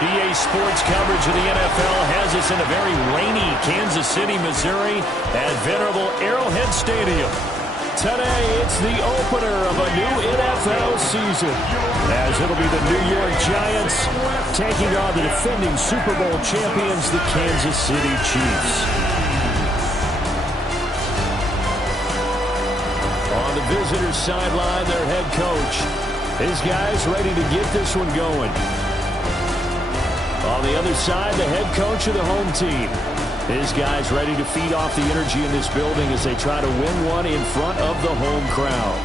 EA Sports coverage of the NFL has us in a very rainy Kansas City, Missouri at venerable Arrowhead Stadium. Today, it's the opener of a new NFL season, as it'll be the New York Giants taking on the defending Super Bowl champions, the Kansas City Chiefs. On the visitors' sideline, their head coach. His guys ready to get this one going. On the other side, the head coach of the home team. His guys ready to feed off the energy in this building as they try to win one in front of the home crowd.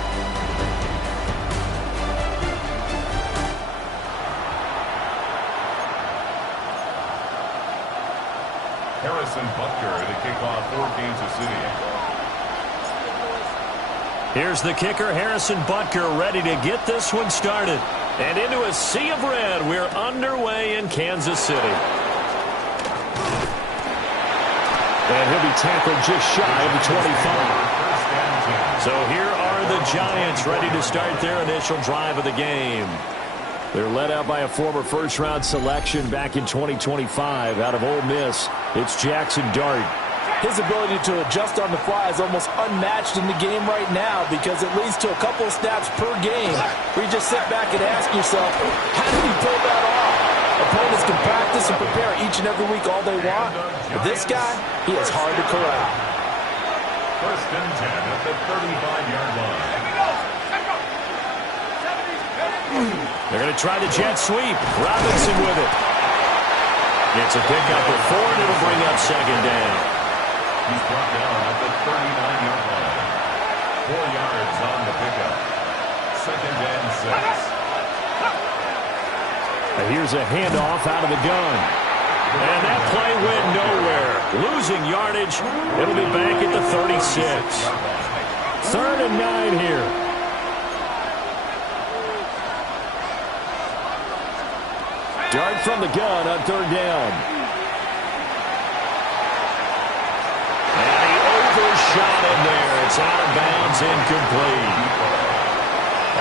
Harrison Butker to kick off for Kansas City. Here's the kicker, Harrison Butker, ready to get this one started. And into a sea of red, we're underway in Kansas City. And he'll be tackled just shy of the 25. So here are the Giants ready to start their initial drive of the game. They're led out by a former first-round selection back in 2025 out of Ole Miss. It's Jackson Dart. His ability to adjust on the fly is almost unmatched in the game right now because it leads to a couple of snaps per game where you just sit back and ask yourself, how did he pull that off? Opponents can practice and prepare each and every week all they want, but this guy, he is hard to corral. First and 10 at the 35-yard line. They're going to try the jet sweep. Robinson with it. It's a pickup of 4, and it'll bring up second down. He's brought down at the 39-yard line. 4 yards on the pickup. Second and 6. And here's a handoff out of the gun. And that play went nowhere. Losing yardage. It'll be back at the 36. 3rd and 9 here. Dart from the gun on 3rd down. Shot in there. It's out of bounds, incomplete.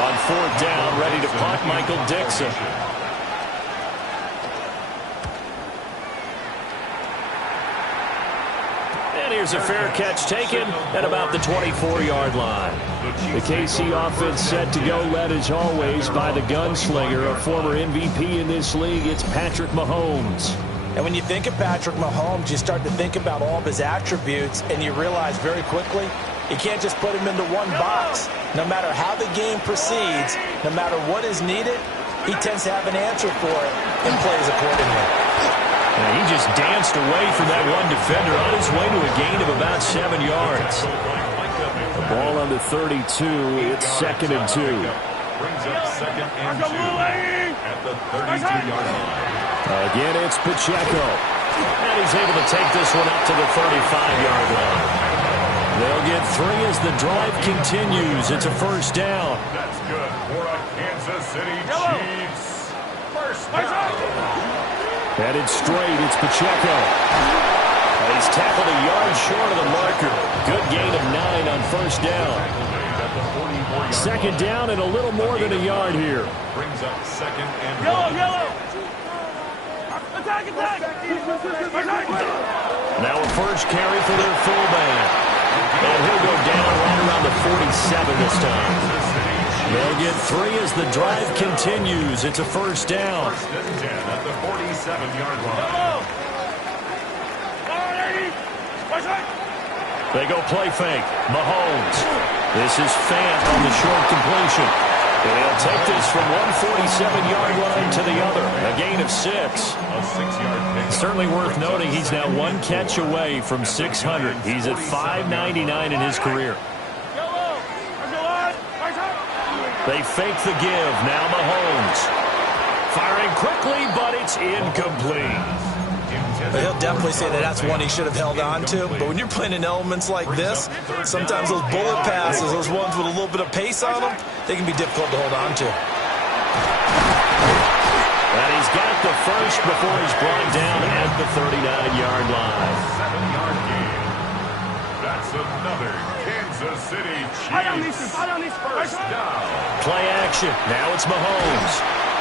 On 4th down, ready to punt, Michael Dixon. And here's a fair catch taken at about the 24-yard line. The KC offense set to go, led as always by the gunslinger, a former MVP in this league. It's Patrick Mahomes. And when you think of Patrick Mahomes, you start to think about all of his attributes, and you realize very quickly you can't just put him into one box. No matter how the game proceeds, no matter what is needed, he tends to have an answer for it and plays accordingly. And he just danced away from that one defender on his way to a gain of about 7 yards. The ball on the 32. It's 2nd and 2. Brings up 2nd and 2 at the 32-yard line. Again, it's Pacheco. And he's able to take this one up to the 35-yard line. They'll get 3 as the drive continues. It's a 1st down. That's good for a Kansas City Chiefs. 1st down. Headed straight, it's Pacheco. And he's tackled a yard short of the marker. Good gain of 9 on 1st down. 2nd down and a little more than a yard here. Brings up 2nd and 1. Yellow. Now a first carry for their fullback. And he'll go down right around the 47 this time. They'll get 3 as the drive continues. It's a 1st down. 1st and 10 at the 47-yard line. They go play fake. Mahomes. This is Fant on the short completion. And he'll take this from one 47-yard line to the other. A gain of 6. A 6-yard pick. Certainly worth noting he's now 1 catch away from 600. He's at 599 in his career. They fake the give. Now Mahomes. Firing quickly, but it's incomplete. He'll definitely say that that's one he should have held on to. But when you're playing in elements like this, sometimes those bullet passes, those ones with a little bit of pace on them, they can be difficult to hold on to. And he's got the first before he's brought down at the 39-yard line. 7-yard gain. That's another Kansas City Chiefs. First down. Play action. Now it's Mahomes.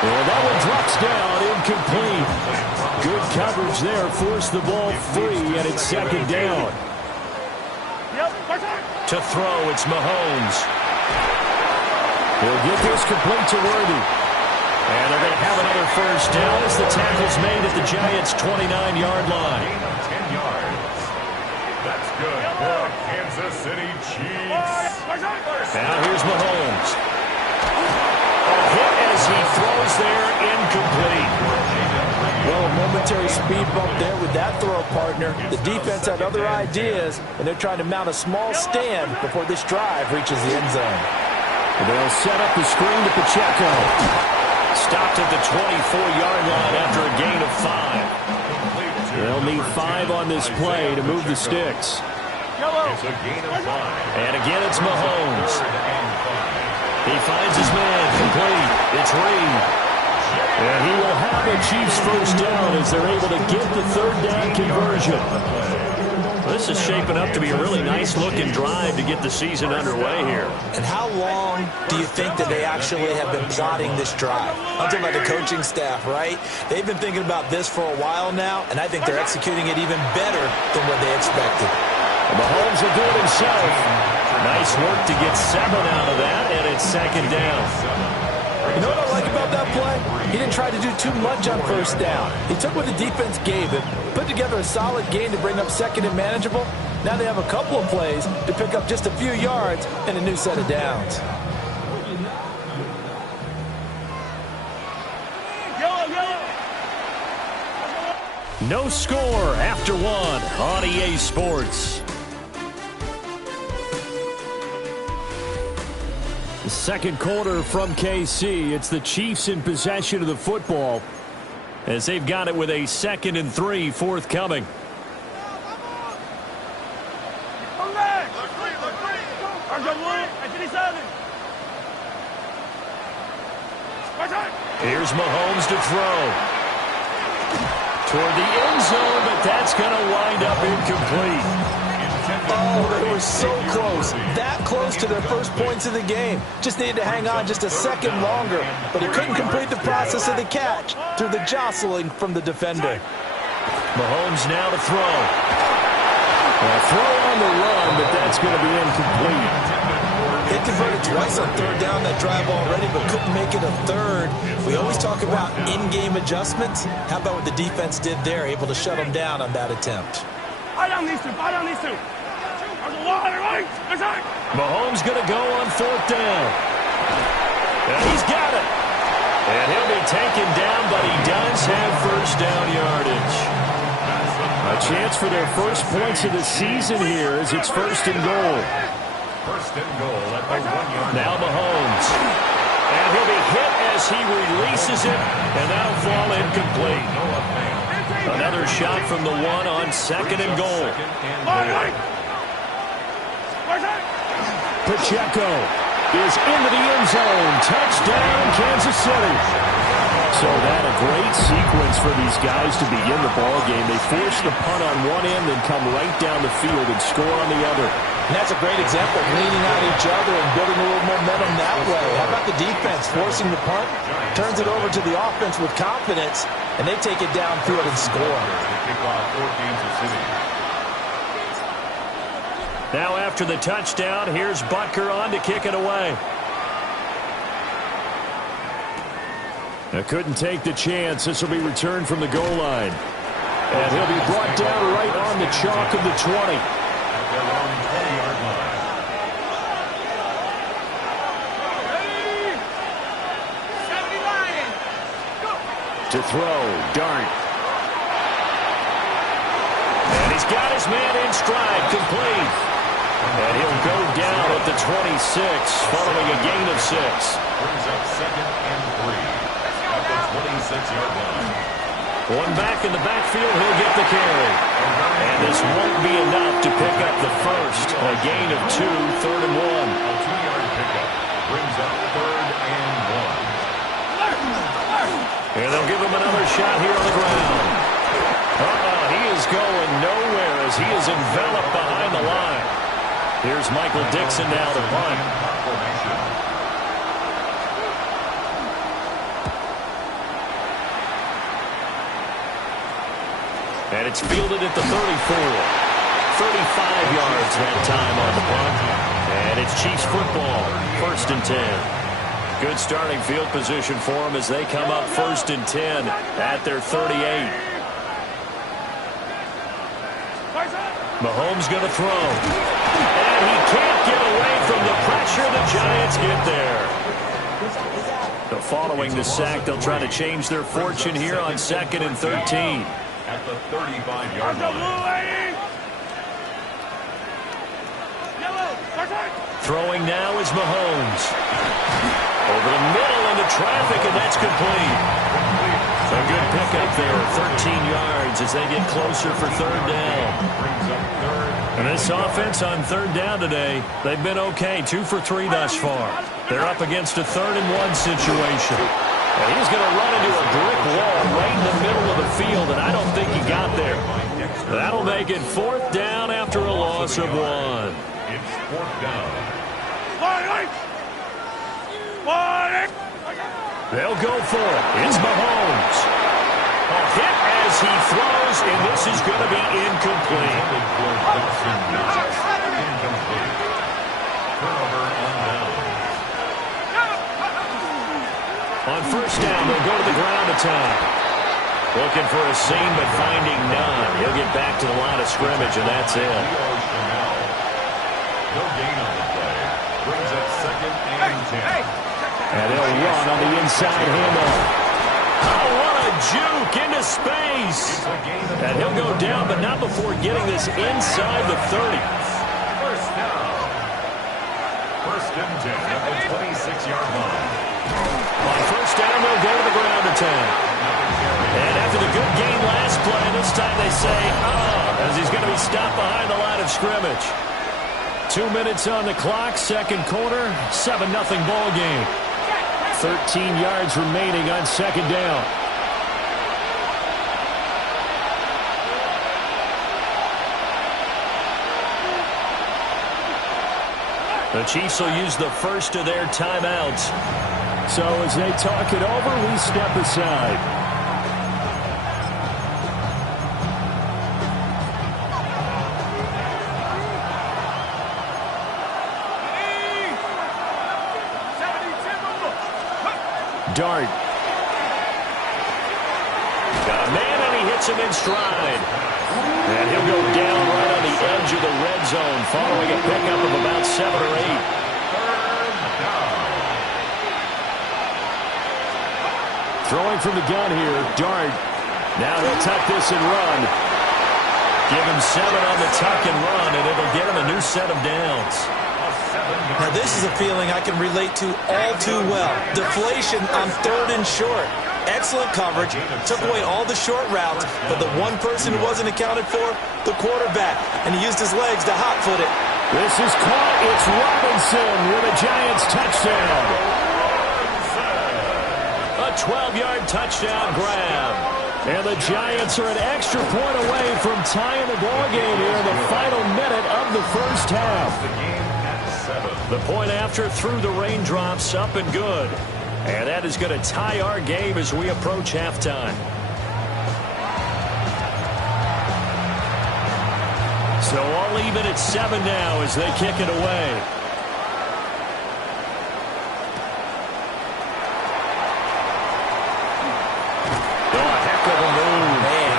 And that one drops down, incomplete. Good coverage there, forced the ball free, and it's second down. To throw, it's Mahomes. He'll get this complete to Worthy. And they're going to have another first down as the tackle's made at the Giants' 29-yard line. Gain of 10 yards. That's good for the Kansas City Chiefs. Now here's Mahomes. A hit as he throws there, incomplete. Well, a momentary speed bump there with that throw, partner. The defense had other ideas, and they're trying to mount a small stand before this drive reaches the end zone. They'll set up the screen to Pacheco. Stopped at the 24-yard line after a gain of 5. They'll need 5 on this play to move the sticks. It's a gain of 5. And again, it's Mahomes. He finds his man, complete. It's Reed. And he will have a Chiefs first down as they're able to get the third down conversion. This is shaping up to be a really nice-looking drive to get the season underway here. And how long do you think that they actually have been plotting this drive? I'm talking about the coaching staff, right? They've been thinking about this for a while now, and I think they're executing it even better than what they expected. Mahomes will do it himself. Nice work to get 7 out of that, and it's second down. You know what I like about that play? He didn't try to do too much on first down. He took what the defense gave him, put together a solid game to bring up second and manageable. Now they have a couple of plays to pick up just a few yards and a new set of downs. No score after 1 on EA Sports. The second quarter from KC. It's the Chiefs in possession of the football as they've got it with a 2nd and 3 forthcoming. Here's Mahomes to throw. Toward the end zone, but that's going to wind up incomplete. Oh, they were so close. That close to their first points of the game. Just needed to hang on just a second longer, but he couldn't complete the process of the catch through the jostling from the defender. Mahomes now to throw. A throw on the run, but that's going to be incomplete. They converted twice on third down that drive already, but couldn't make it a third. We always talk about in-game adjustments. How about what the defense did there, able to shut them down on that attempt? Mahomes going to go on 4th down. And he's got it. And he'll be taken down, but he does have first down yardage. A chance for their first points of the season here as it's 1st and goal. 1st and goal at the 1-yard line. Now Mahomes. And he'll be hit as he releases it, and that'll fall incomplete. Another shot from the 1 on 2nd and goal. Pacheco is into the end zone. Touchdown, Kansas City. So that a great sequence for these guys to begin the ball game. They force the punt on one end and come right down the field and score on the other. And that's a great example of leaning on each other and building a little momentum that way. How about the defense forcing the punt, turns it over to the offense with confidence, and they take it downfield and score. Now after the touchdown, here's Butker on to kick it away. Couldn't take the chance. This will be returned from the goal line. And he'll be brought down right on the chalk of the 20. To throw, Dart. And he's got his man in stride, complete. And he'll go down at the 26, following a gain of 6. Brings up 2nd and 3 at the 26-yard line. One back in the backfield, he'll get the carry. And this won't be enough to pick up the first. A gain of 2, 3rd and 1. A 2-yard pickup brings up 3rd and 1. And they'll give him another shot here on the ground. He is going nowhere as he is enveloped behind the line. Here's Michael Dixon now to punt. And it's fielded at the 34. 35 yards that time on the punt. And it's Chiefs football, 1st and 10. Good starting field position for them as they come up 1st and 10 at their 38. Mahomes going to throw. And he can't get away from the pressure. The Giants get there. So following the sack, they'll try to change their fortune here on 2nd and 13. At the 35-yard line. Throwing now is Mahomes. Over the middle into traffic, and that's complete. A good pickup there, 13 yards as they get closer for 3rd down. And this offense on 3rd down today, they've been okay, 2 for 3 thus far. They're up against a 3rd and 1 situation. And he's going to run into a brick wall right in the middle of the field, and I don't think he got there. That'll make it 4th down after a loss of 1. It's 4th down. They'll go for it. It's Mahomes. A hit as he throws, and this is going to be incomplete. Turnover on down. On 1st down, they'll go to the ground attack. Looking for a seam, but finding none. He'll get back to the line of scrimmage, and that's it. No gain on the play. Brings up 2nd and 10. And they'll run on the inside handoff. Oh, what a juke into space. And he'll go down, but not before getting this inside the 30. 1st down. 1st and 10 at the 26-yard line. On 1st down, they'll go to the ground attack. And after the good gain last play, this time they say, as he's going to be stopped behind the line of scrimmage. 2 minutes on the clock, 2nd quarter, 7-0 ball game. 13 yards remaining on 2nd down. The Chiefs will use the first of their timeouts. So as they talk it over, we step aside. Dart. Got a man, and he hits him in stride. And he'll go down right on the edge of the red zone following a pickup of about 7 or 8. Throwing from the gun here, Dart. Now he'll tuck this and run. Give him 7 on the tuck and run, and it'll get him a new set of downs. Now, this is a feeling I can relate to all too well. Deflation on 3rd and short. Excellent coverage. Took away all the short routes, but the one person who wasn't accounted for, the quarterback. And he used his legs to hot-foot it. This is caught. It's Robinson with a Giants touchdown. A 12-yard touchdown grab. And the Giants are an extra point away from tying the ball game here in the final minute of the 1st half. The point after through the raindrops, up and good. And that is going to tie our game as we approach halftime. So all even at 7 now as they kick it away. Oh, a heck of a move. Man.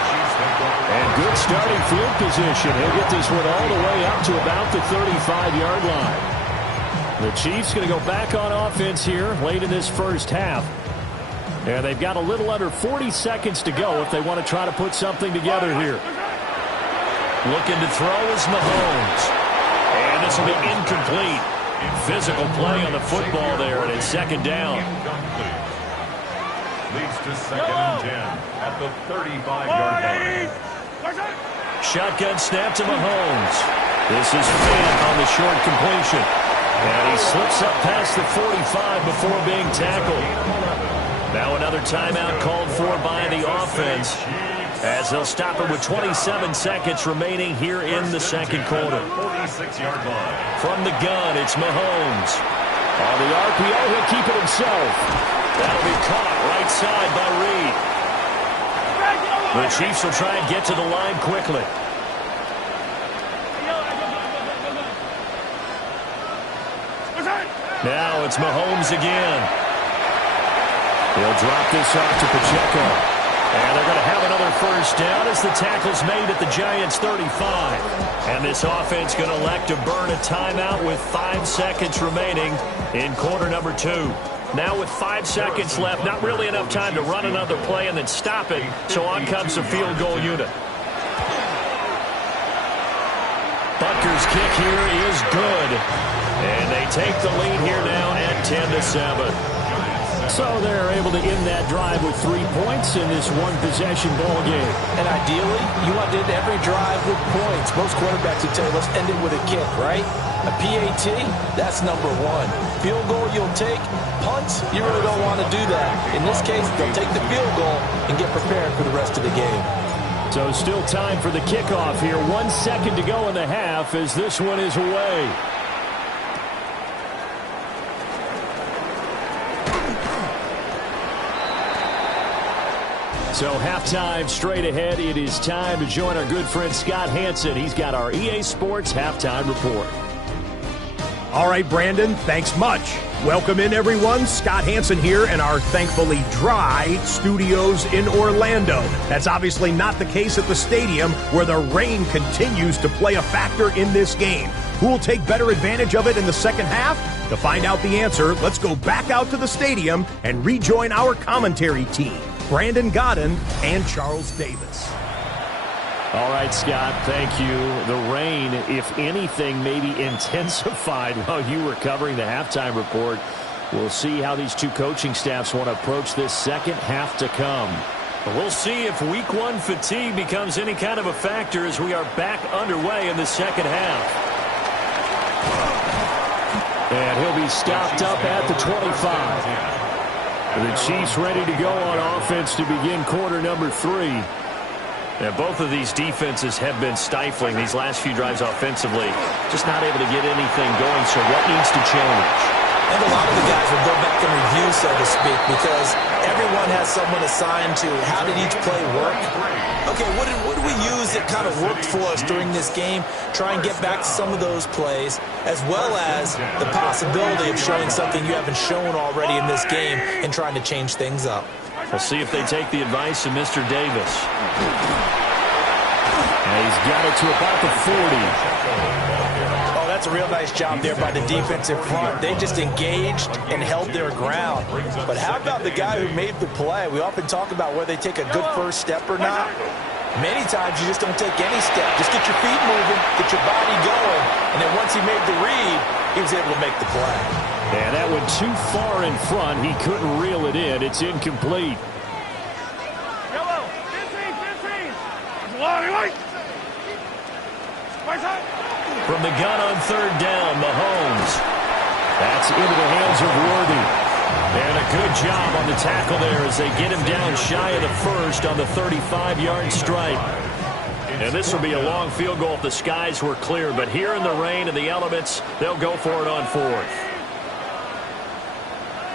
And good starting field position. He'll get this one all the way up to about the 35-yard line. The Chiefs going to go back on offense here late in this 1st half. And they've got a little under 40 seconds to go if they want to try to put something together here. Looking to throw is Mahomes. And this will be incomplete. Physical play on the football there, and it's 2nd down. Leads to 2nd and 10 at the 35-yard line. Shotgun snap to Mahomes. This is Fant on the short completion. And he slips up past the 45 before being tackled. Now another timeout called for by the offense as they'll stop it with 27 seconds remaining here in the 2nd quarter. 46-yard line. From the gun, it's Mahomes. On the RPO, he'll keep it himself. That'll be caught right side by Reed. The Chiefs will try and get to the line quickly. Now it's Mahomes again. He'll drop this off to Pacheco. And they're going to have another first down as the tackle's made at the Giants' 35. And this offense going to elect to burn a timeout with 5 seconds remaining in quarter number 2. Now with 5 seconds left, not really enough time to run another play and then stop it. So on comes the field goal unit. Butker's kick here is good. And they take the lead here now at 10-7. So they're able to end that drive with 3 points in this one-possession ball game. And ideally, you want to end every drive with points. Most quarterbacks would tell you, let's end it with a kick, right? A PAT, that's number 1. Field goal you'll take. Punts, you really don't want to do that. In this case, they'll take the field goal and get prepared for the rest of the game. So still time for the kickoff here. 1 second to go in the half as this one is away. So halftime straight ahead. It is time to join our good friend Scott Hansen. He's got our EA Sports halftime report. All right, Brandon, thanks much. Welcome in, everyone. Scott Hansen here in our thankfully dry studios in Orlando. That's obviously not the case at the stadium, where the rain continues to play a factor in this game. Who will take better advantage of it in the second half? To find out the answer, let's go back out to the stadium and rejoin our commentary team, Brandon Godden and Charles Davis. All right, Scott, thank you. The rain, if anything, maybe intensified while you were covering the halftime report. We'll see how these two coaching staffs want to approach this second half to come. But we'll see if week 1 fatigue becomes any kind of a factor as we are back underway in the second half. And he'll be stopped up at the 25. The Chiefs ready to go on offense to begin quarter number 3. And both of these defenses have been stifling these last few drives offensively. Just not able to get anything going, so what needs to change? And a lot of the guys will go back and review, so to speak, because everyone has someone assigned to how did each play work. Okay, what did we use that kind of worked for us during this game? Try and get back to some of those plays, as well as the possibility of showing something you haven't shown already in this game and trying to change things up. We'll see if they take the advice of Mr. Davis. And he's got it to about the 40. Oh, that's a real nice job there by the defensive front. They just engaged and held their ground. But how about the guy who made the play? We often talk about whether they take a good first step or not. Many times you just don't take any step. Just get your feet moving, get your body going, and then once he made the read, he was able to make the play. And that went too far in front. He couldn't reel it in. It's incomplete. From the gun on third down, Mahomes. That's into the hands of Worthy. And a good job on the tackle there as they get him down shy of the first on the 35-yard stripe. And this will be a long field goal if the skies were clear. But here in the rain and the elements, they'll go for it on 4th.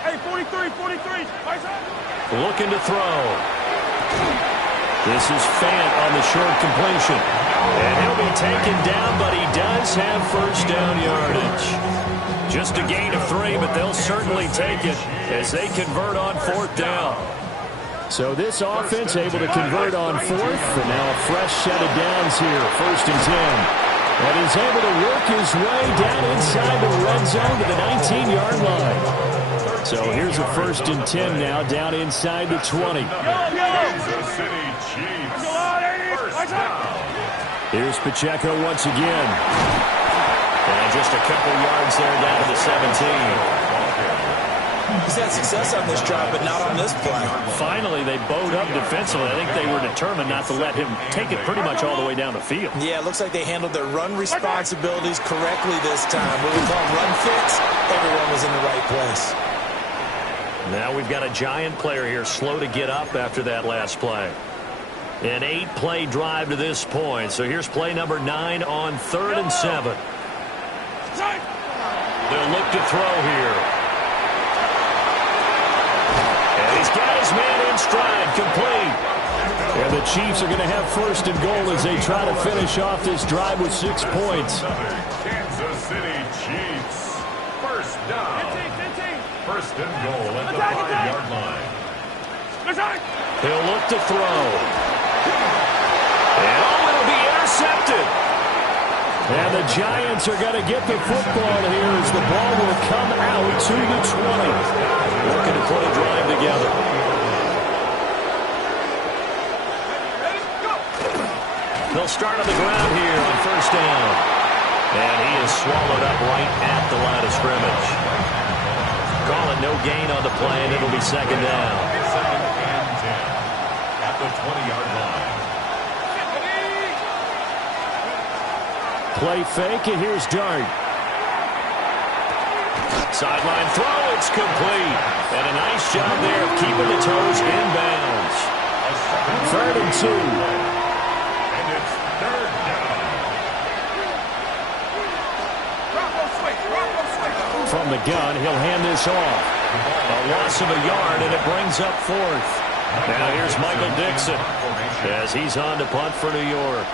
Hey, 43. Looking to throw. This is Fant on the short completion. And he'll be taken down, but he does have first down yardage. Just a gain of 3, but they'll certainly take it as they convert on 4th down. So this offense able to convert on 4th, and now a fresh set of downs here, 1st and 10. And he's able to work his way down inside the red zone to the 19-yard line. So here's a 1st and 10 now, down inside the 20. Kansas City Chiefs. First down. Here's Pacheco once again. And just a couple yards there down to the 17. He's had success on this drive, but not on this play. Finally, they bowed up defensively. I think they were determined not to let him take it pretty much all the way down the field. Yeah, it looks like they handled their run responsibilities correctly this time. What we call run fits, everyone was in the right place. Now we've got a giant player here, slow to get up after that last play. An 8-play drive to this point. So here's play number 9 on 3rd and 7. They'll look to throw here. And he's got his man in stride, complete. And the Chiefs are going to have first and goal as they try to finish off this drive with 6 points. Kansas City Chiefs. First down. First and goal at the 5-yard line. He'll look to throw. And it'll be intercepted. And the Giants are going to get the football here as the ball will come out to the 20. Looking to put a drive together. They'll start on the ground here on first down. And he is swallowed up right at the line of scrimmage. Call it no gain on the play, and it'll be second down. Second and 10 at the 20-yard line. Play fake, and here's Dart. Sideline throw, it's complete. And a nice job there of keeping the toes inbounds. Third and 2. And it's third down. From the gun, he'll hand this off. A loss of a yard, and it brings up fourth. Now here's Michael Dixon as he's on to punt for New York.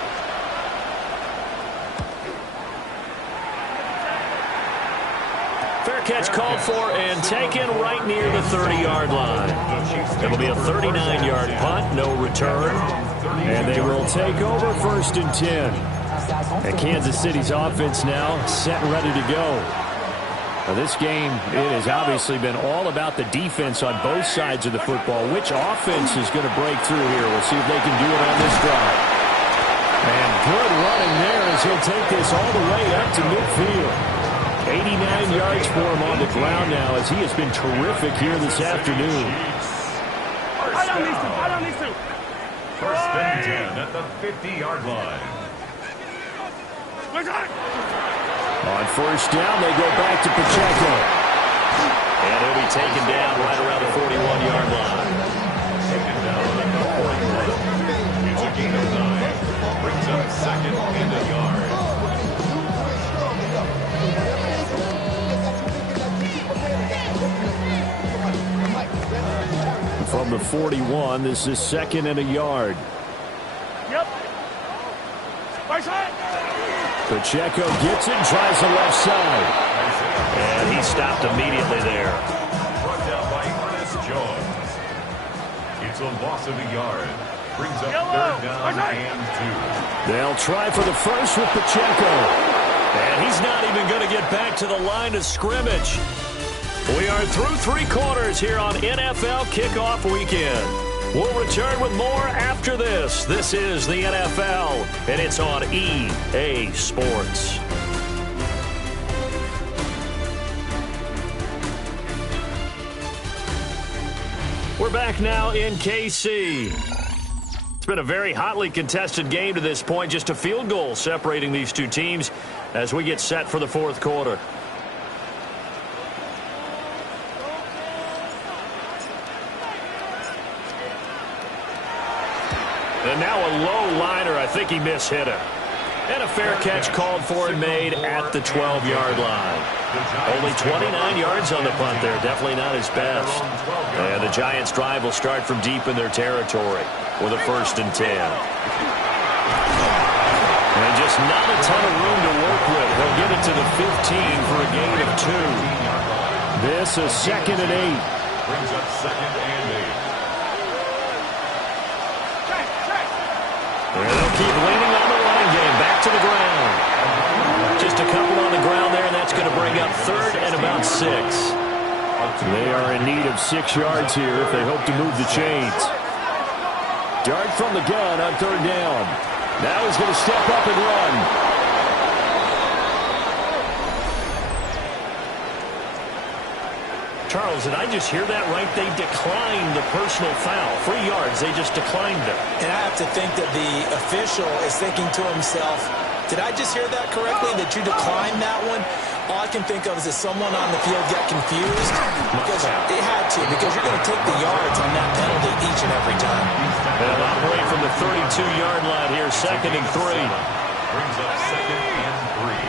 Fair catch called for and taken right near the 30-yard line. It'll be a 39-yard punt, no return. And they will take over first and 10. And Kansas City's offense now set and ready to go. Now this game, it has obviously been all about the defense on both sides of the football. Which offense is going to break through here? We'll see if they can do it on this drive. And good running there as he'll take this all the way up to midfield. 89 yards for him on the ground now as he has been terrific here this afternoon. First and 10 at the 50-yard line. On first down, they go back to Pacheco. And he'll be taken down right around the 41-yard line. Taken down at the 41. It's a gain of 9. Brings up second and a yard. From the 41, this is second and a yard. Yep. Right side. Pacheco gets it, tries the left side. And he stopped immediately there. Brought down by Ernest Jones. It's a loss of a yard. Brings up third down and 2. They'll try for the first with Pacheco. And he's not even going to get back to the line of scrimmage. We are through 3 quarters here on NFL Kickoff Weekend. We'll return with more after this. This is the NFL, and it's on EA Sports. We're back now in KC. It's been a very hotly contested game to this point. Just a field goal separating these two teams as we get set for the fourth quarter. And now a low liner. I think he mishit it. And a fair catch called for and made at the 12-yard line. Only 29 yards on the punt there. Definitely not his best. And the Giants' drive will start from deep in their territory with a first and 10. And just not a ton of room to work with. They'll get it to the 15 for a gain of 2. This is second and 8. Brings up second and 8. And they'll keep leaning on the running game. Back to the ground. Just a couple on the ground there, and that's going to bring up third and about 6. They are in need of 6 yards here if they hope to move the chains. Dart from the gun on third down. Now he's going to step up and run. Charles, did I just hear that right? They declined the personal foul. 3 yards, they just declined it. And I have to think that the official is thinking to himself, did I just hear that correctly, that you declined that one? All I can think of is that someone on the field got confused. Because it had to, because you're going to take the yards on that penalty each and every time. They'll operate from the 32-yard line here, second and 3. Brings up second and 3.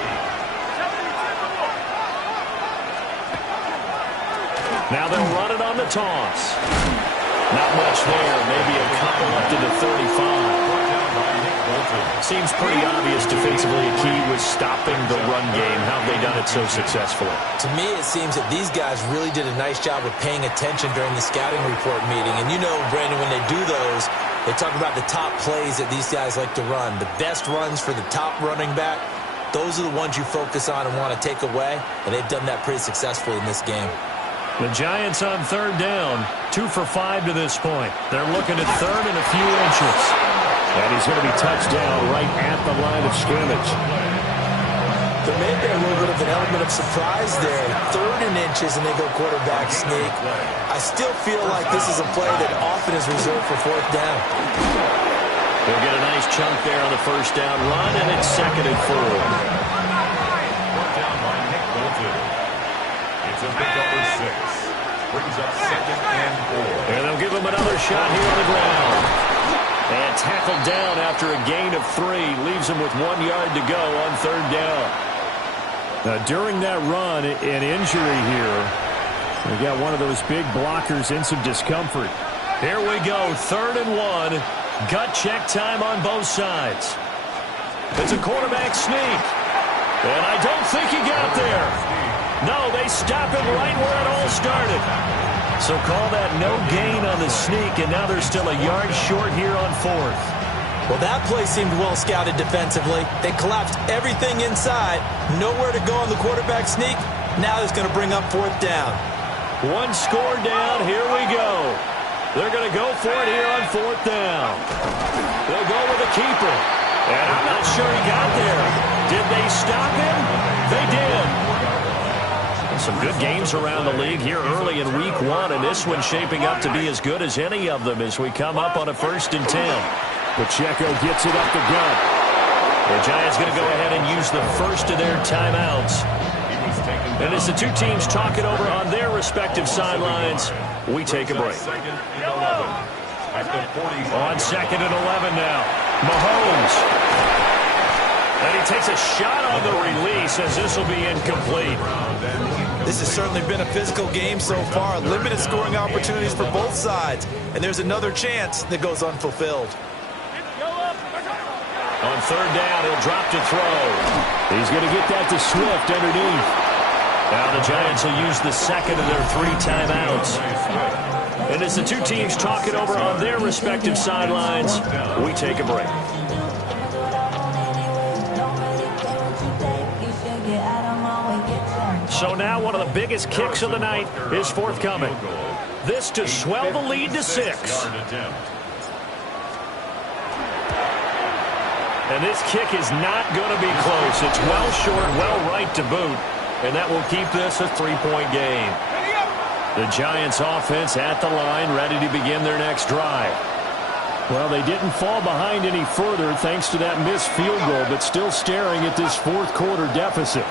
Now they'll run it on the toss. Not much there. Maybe a couple up to the 35. Seems pretty obvious defensively a key was stopping the run game. How have they done it so successfully? To me, it seems that these guys really did a nice job of paying attention during the scouting report meeting. And you know, Brandon, when they do those, they talk about the top plays that these guys like to run. The best runs for the top running back, those are the ones you focus on and want to take away. And they've done that pretty successfully in this game. The Giants on third down, 2 for 5 to this point. They're looking at third and a few inches. And he's going to be touched down right at the line of scrimmage. There may be a little bit of an element of surprise there. Third and inches, and they go quarterback sneak. I still feel like this is a play that often is reserved for fourth down. They'll get a nice chunk there on the first down run, and it's 2nd and 4. It's a big number 6. Brings up 2nd and 4. And they'll give him another shot here on the ground. And tackled down after a gain of 3. Leaves him with 1 yard to go on third down. During that run, an injury here. We got one of those big blockers in some discomfort. Here we go, 3rd and 1. Gut check time on both sides. It's a quarterback sneak. And I don't think he got there. No, they stop him right where it all started. So call that no gain on the sneak, and now they're still a yard short here on 4th. Well, that play seemed well scouted defensively. They collapsed everything inside. Nowhere to go on the quarterback sneak. Now it's going to bring up 4th down. 1 score down. Here we go. They're going to go for it here on 4th down. They'll go with the keeper. And I'm not sure he got there. Did they stop him? They did. Some good games around the league here early in week 1, and this one's shaping up to be as good as any of them as we come up on a 1st and 10. Pacheco gets it up the gut. The Giants going to go ahead and use the first of their timeouts. And as the two teams talk it over on their respective sidelines, we take a break. On 2nd and 11 now, Mahomes. And he takes a shot on the release as this will be incomplete. This has certainly been a physical game so far. Limited scoring opportunities for both sides. And there's another chance that goes unfulfilled. On third down, he'll drop to throw. He's going to get that to Swift underneath. Now the Giants will use the 2nd of their 3 timeouts. And as the two teams talk it over on their respective sidelines, we take a break. So now one of the biggest kicks of the night is forthcoming. This to swell the lead to 6. And this kick is not going to be close. It's well short, well right to boot. And that will keep this a 3-point game. The Giants offense at the line, ready to begin their next drive. Well, they didn't fall behind any further thanks to that missed field goal, but still staring at this 4th quarter deficit.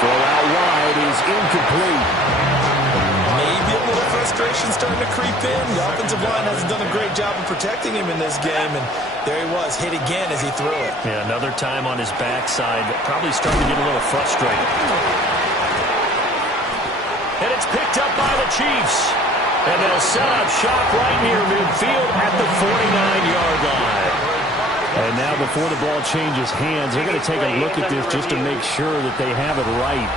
Throw out wide is incomplete. Maybe a little frustration starting to creep in. The offensive line hasn't done a great job of protecting him in this game, and there he was, hit again as he threw it. Yeah, another time on his backside, probably starting to get a little frustrated. And it's picked up by the Chiefs. And they'll set up shop right near midfield at the 49-yard line. And now before the ball changes hands, they're going to take a look at this just to make sure that they have it right.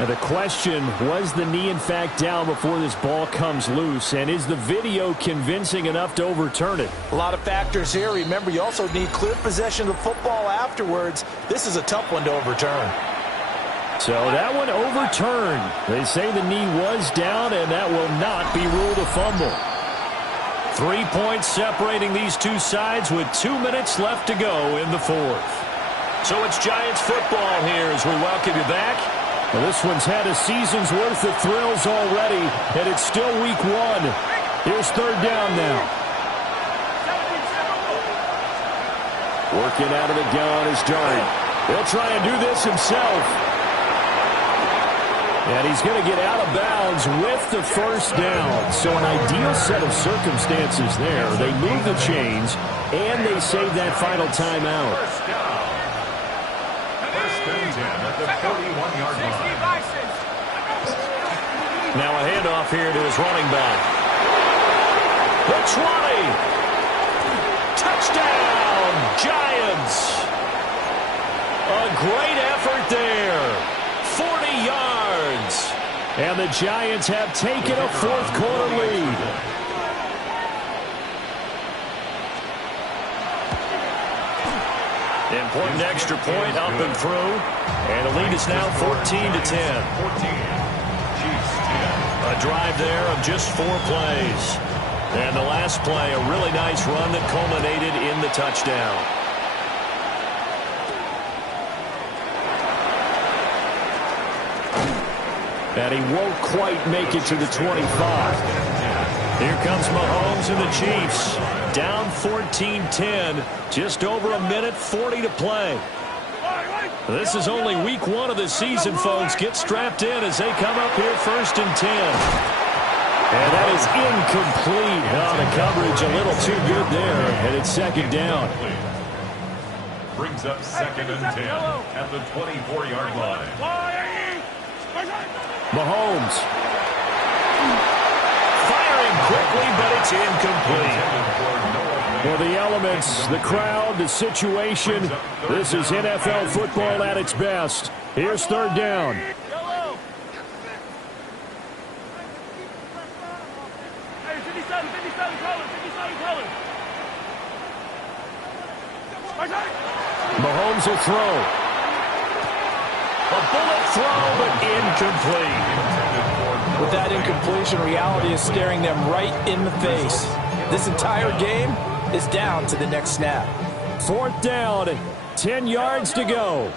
Now the question, was the knee in fact down before this ball comes loose? And is the video convincing enough to overturn it? A lot of factors here. Remember, you also need clear possession of the football afterwards. This is a tough one to overturn. So that one overturned. They say the knee was down, and that will not be ruled a fumble. 3 points separating these two sides with 2 minutes left to go in the 4th. So it's Giants football here as we welcome you back. Well, this one's had a season's worth of thrills already, and it's still week 1. Here's third down now. Working out of the gun is Dart. He'll try and do this himself. And he's going to get out of bounds with the first down. So an ideal set of circumstances there. They move the chains, and they save that final timeout. and 10 at the 41-yard line. Now a handoff here to his running back. The 20. Touchdown, Giants. A great effort there. 40 yards. And the Giants have taken a fourth-quarter lead. Important extra point up and through. And the lead is now 14-10. A drive there of just 4 plays. And the last play, a really nice run that culminated in the touchdown. And he won't quite make it to the 25. Here comes Mahomes and the Chiefs. Down 14-10. Just over a minute 40 to play. This is only week 1 of the season, folks. Get strapped in as they come up here 1st and 10. And that is incomplete. Oh, the coverage a little too good there. And it's 2nd down. Brings up 2nd and 10 at the 24-yard line. Mahomes. Firing quickly, but it's incomplete. Well, the elements, the crowd, the situation, this is NFL football at its best. Here's 3rd down. Mahomes will throw. A bullet throw, but incomplete. With that incompletion, reality is staring them right in the face. This entire game is down to the next snap. 4th down, 10 yards to go.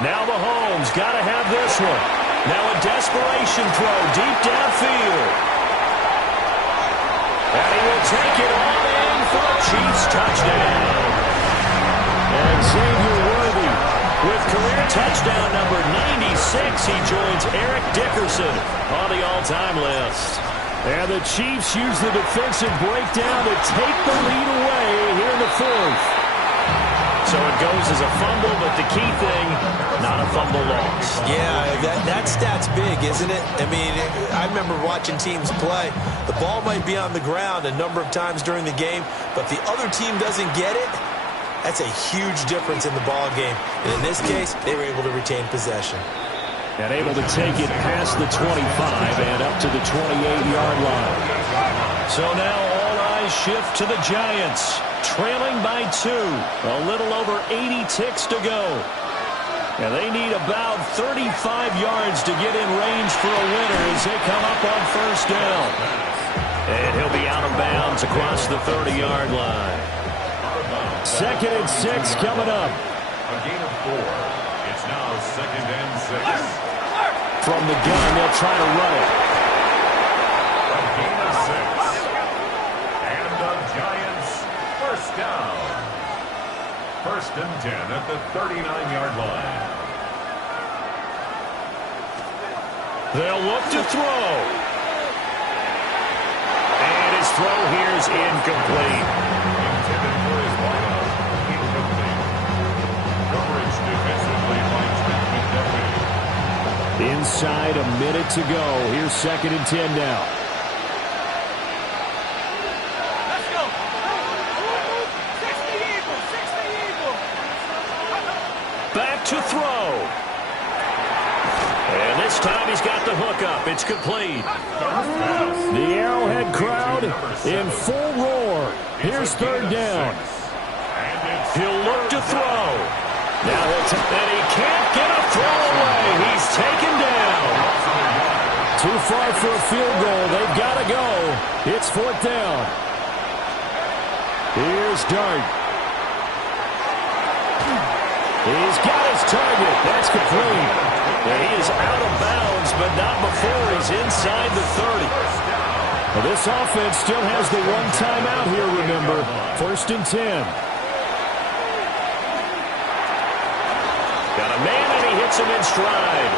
Now Mahomes got to have this one. Now a desperation throw deep downfield. And he will take it all in for a Chiefs touchdown. And Xavier Worthy with career touchdown number 96. He joins Eric Dickerson on the all-time list. And the Chiefs use the defensive breakdown to take the lead away here in the 4th. So it goes as a fumble, but the key thing, not a fumble loss. Yeah, that stat's big, isn't it? I mean, I remember watching teams play. The ball might be on the ground a number of times during the game, but if the other team doesn't get it, that's a huge difference in the ball game. And in this case, they were able to retain possession. And able to take it past the 25 and up to the 28-yard line. So now all eyes shift to the Giants, trailing by 2. A little over 80 ticks to go. And they need about 35 yards to get in range for a winner as they come up on 1st down. And he'll be out of bounds across the 30-yard line. 2nd and 6 coming up. A gain of 4. It's now 2nd and 6. From the gun, they'll try to run it. A gain of 6. And the Giants, 1st down. 1st and 10 at the 39-yard line. They'll look to throw. And his throw here is incomplete. Intended for his wideout. Incomplete. Coverage defensively by Trent McDuffie. Inside a minute to go. Here's 2nd and 10 now. Let's go. 60 Eagle. Back to throw. And this time he's got the hook up. It's complete. The Arrowhead crowd in full roar. Here's 3rd down. He'll look to throw. Now and he can't get a throw away. He's taken down. Too far for a field goal. They've got to go. It's 4th down. Here's Dart. He's got his target. That's complete. And he is out of bounds, but not before he's inside the 30. Well, this offense still has the one timeout here, remember. 1st and 10. Got a man, and he hits him in stride.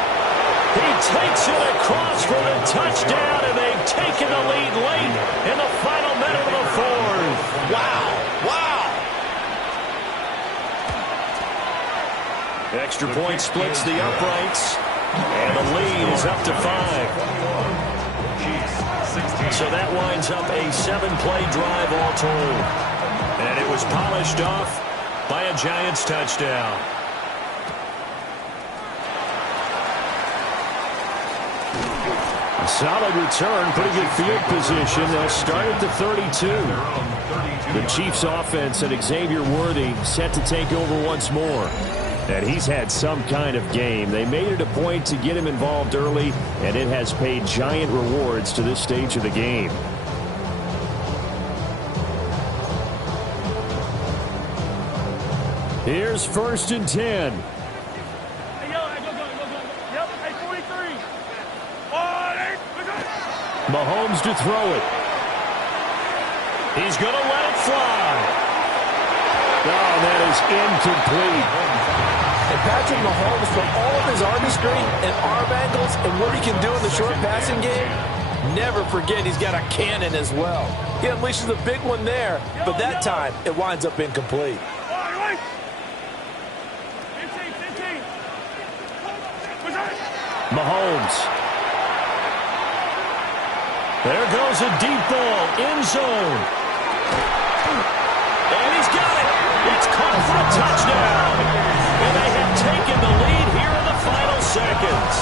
He takes it across for the touchdown, and they've taken the lead late in the final minute of the 4th. Wow. extra point splits the uprights, and the lead is up to 5. So that winds up a 7-play drive all told. And it was polished off by a Giants touchdown. A solid return, pretty good field position. They'll start at the 32. The Chiefs offense and Xavier Worthy set to take over once more. And he's had some kind of game. They made it a point to get him involved early, and it has paid giant rewards to this stage of the game. Here's 1st and 10. Mahomes to throw it. He's going to let it fly. Oh, that is incomplete. And Patrick Mahomes, for all of his artistry and arm angles and what he can do in the short passing game, never forget he's got a cannon as well. He unleashes a big one there, but that time it winds up incomplete. Mahomes. There goes a deep ball, end zone. And he's got it. It's caught for a touchdown. And they have taken the lead here in the final seconds.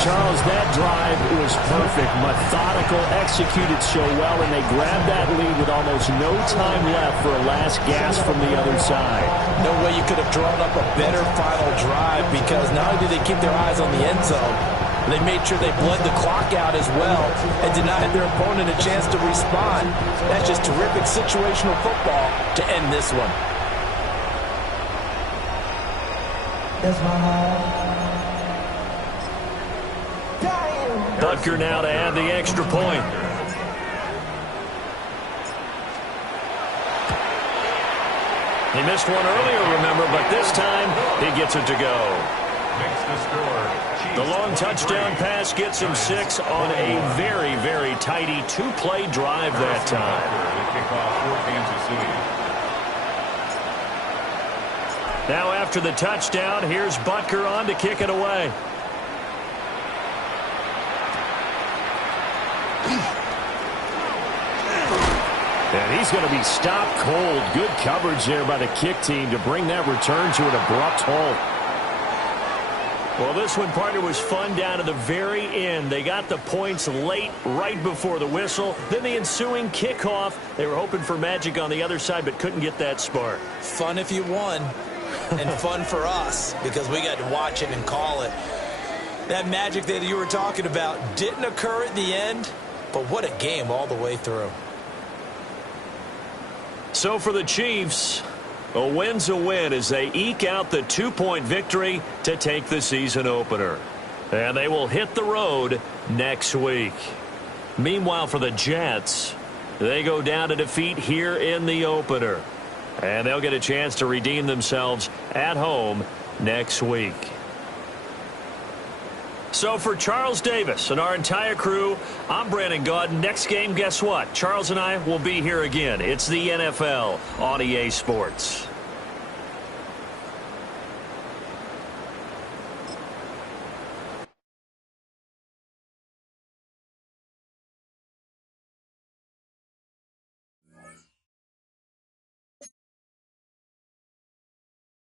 Charles, that drive was perfect. Methodical, executed so well, and they grabbed that lead with almost no time left for a last gasp from the other side. No way you could have drawn up a better final drive, because not only did they keep their eyes on the end zone, they made sure they bled the clock out as well and denied their opponent a chance to respond. That's just terrific situational football to end this one. Butker now to add the extra point. He missed one earlier, remember, but this time he gets it to go. Makes the score. The long touchdown pass gets him 6 on a very, very tidy 2-play drive that time. The kickoff for Kansas City. Now after the touchdown, here's Butker on to kick it away. And he's going to be stopped cold. Good coverage there by the kick team to bring that return to an abrupt halt. Well, this one, partner, was fun down to the very end. They got the points late, right before the whistle. Then the ensuing kickoff. They were hoping for magic on the other side, but couldn't get that spark. Fun if you won, and fun for us, because we got to watch it and call it. That magic that you were talking about didn't occur at the end, but what a game all the way through. So for the Chiefs, a win's a win as they eke out the 2-point victory to take the season opener. And they will hit the road next week. Meanwhile, for the Jets, they go down to defeat here in the opener. And they'll get a chance to redeem themselves at home next week. So for Charles Davis and our entire crew, I'm Brandon Gaudin. Next game, guess what? Charles and I will be here again. It's the NFL on EA Sports.